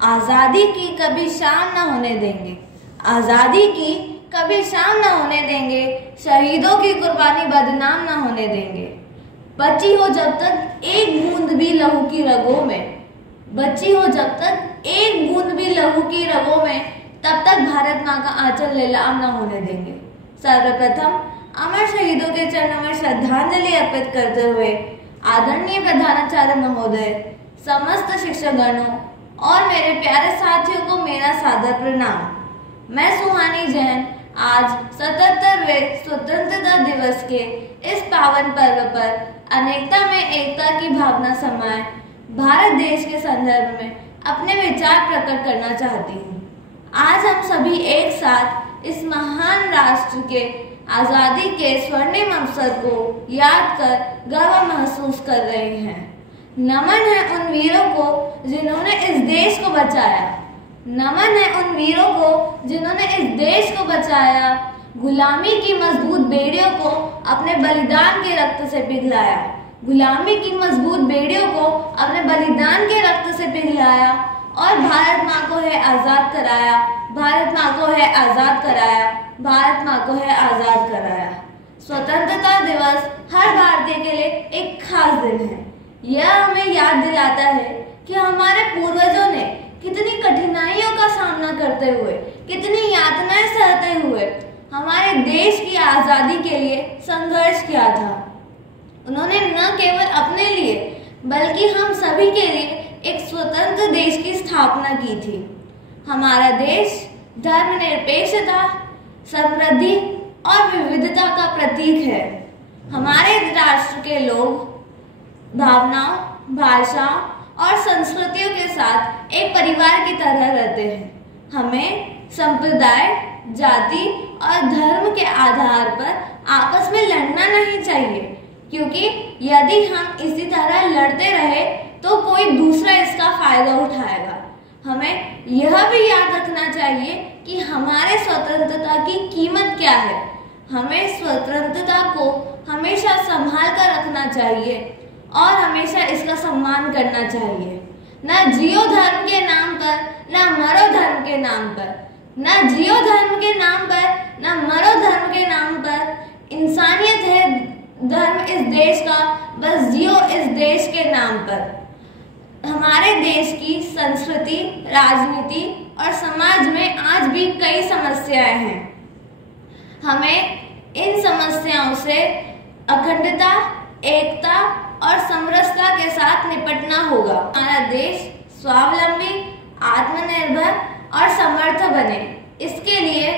आज़ादी की कभी शाम न होने देंगे, आज़ादी की कभी शाम न होने देंगे, शहीदों की कुर्बानी बदनाम न होने देंगे। बची हो जब तक एक बूंद भी लहू की रगों में, बची हो जब तक एक बूंद भी लहू की रगों में, तब तक भारत माँ का आंचल नीलाम न होने देंगे। सर्वप्रथम अमर शहीदों के चरणों में श्रद्धांजलि अर्पित करते हुए आदरणीय प्रधानाचार्य महोदय, समस्त शिक्षकगणों और मेरे प्यारे साथियों को मेरा सादर प्रणाम। मैं सुहानी जैन आज 77वें स्वतंत्रता दिवस के इस पावन पर्व पर अनेकता में एकता की भावना समाये भारत देश के संदर्भ में अपने विचार प्रकट करना चाहती हूँ। आज हम सभी एक साथ इस महान राष्ट्र के आज़ादी के स्वर्णिम अवसर को याद कर गर्व महसूस कर रहे हैं। नमन है उन वीरों को जिन्होंने इस देश को बचाया, नमन है उन वीरों को जिन्होंने इस देश को बचाया, गुलामी की मजबूत बेड़ियों को अपने बलिदान के रक्त से पिघलाया, गुलामी की मजबूत बेड़ियों को अपने बलिदान के रक्त से पिघलाया और भारत माँ को है आज़ाद कराया, भारत माँ को है आज़ाद कराया, भारत माँ को है आज़ाद कराया। स्वतंत्रता दिवस हर भारतीय के लिए एक खास दिन है। यह हमें याद दिलाता है कि हमारे पूर्वजों ने कितनी कठिनाइयों का सामना करते हुए, कितनी यातनाएं सहते हुए हमारे देश की आज़ादी के लिए संघर्ष किया था। उन्होंने न केवल अपने लिए बल्कि हम सभी के लिए एक स्वतंत्र देश की स्थापना की थी। हमारा देश धर्मनिरपेक्षता, समृद्धि और विविधता का प्रतीक है। हमारे राष्ट्र के लोग भावनाओं, भाषा और संस्कृतियों के साथ एक परिवार की तरह रहते हैं। हमें संप्रदाय, जाति और धर्म के आधार पर आपस में लड़ना नहीं चाहिए, क्योंकि यदि हम इसी तरह लड़ते रहे तो कोई दूसरा इसका फायदा उठाएगा। हमें यह भी याद रखना चाहिए कि हमारे स्वतंत्रता की कीमत क्या है। हमें स्वतंत्रता को हमेशा संभाल कर रखना चाहिए और हमेशा इसका सम्मान करना चाहिए। न जियो धर्म के नाम पर, न मरो धर्म के नाम पर, न जियो धर्म के नाम पर, न मरो धर्म के नाम पर। इंसानियत है धर्म इस देश का, बस जियो इस देश के नाम पर। हमारे देश की संस्कृति, राजनीति और समाज में आज भी कई समस्याएं हैं। हमें इन समस्याओं से अखंडता, एकता और समरसता के साथ निपटना होगा। हमारा देश स्वावलंबी, आत्मनिर्भर और समर्थ बने, इसके लिए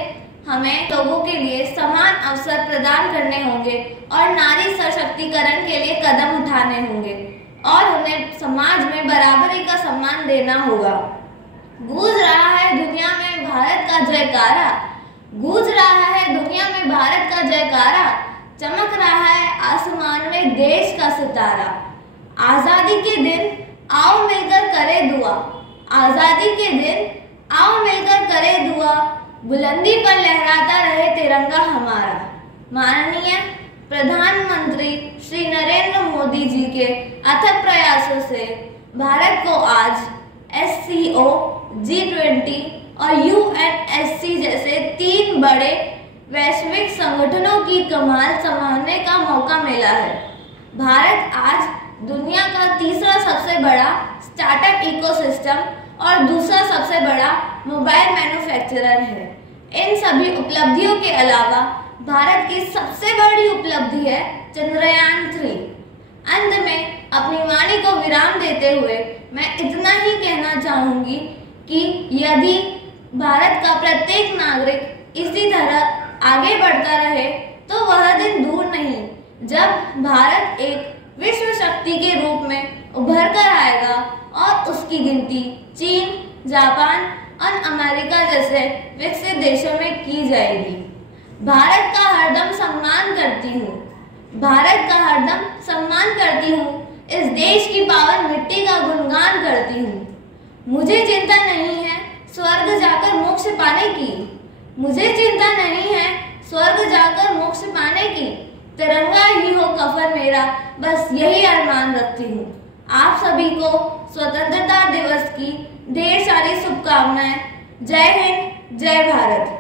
हमें लोगों के लिए समान अवसर प्रदान करने होंगे और नारी सशक्तिकरण के लिए कदम उठाने होंगे और उन्हें समाज में बराबरी का सम्मान देना होगा। गूंज रहा है दुनिया में भारत का जयकारा, गूंज रहा है दुनिया में भारत का जयकारा, चमक रहा है आसमान में देश का सितारा। आज़ादी के दिन आओ मिलकर करें दुआ, आज़ादी के दिन आओ मिलकर करें दुआ, बुलंदी पर लहराता रहे तिरंगा हमारा। माननीय प्रधानमंत्री श्री नरेंद्र मोदी जी के अथक प्रयासों से भारत को आज SCO, G20 और UNSC जैसे 3 बड़े वैश्विक संगठनों की कमान संभालने का मौका मिला है। भारत आज दुनिया का तीसरा सबसे बड़ा स्टार्टअप इकोसिस्टम और दूसरा सबसे बड़ा मोबाइल मैन्युफैक्चरर है। इन सभी उपलब्धियों के अलावा भारत की सबसे बड़ी उपलब्धि है चंद्रयान 3। अंत में अपनी वाणी को विराम देते हुए मैं इतना ही कहना चाहूंगी कि यदि भारत का प्रत्येक नागरिक इसी तरह आगे बढ़ता रहे तो वह दिन दूर नहीं जब भारत एक विश्व शक्ति के रूप में उभर कर आएगा और उसकी गिनती चीन, जापान और अमेरिका जैसे विकसित देशों में की जाएगी। भारत का हरदम सम्मान करती हूँ, भारत का हरदम सम्मान करती हूँ, इस देश की पावन मिट्टी का गुणगान करती हूँ। मुझे चिंता नहीं है स्वर्ग जाकर मोक्ष पाने की, मुझे चिंता नहीं है स्वर्ग जाकर मोक्ष पाने की, तिरंगा ही हो कफन मेरा, बस यही अरमान रखती हूँ। आप सभी को स्वतंत्रता दिवस की ढेर सारी शुभकामनाएं। जय हिंद, जय भारत।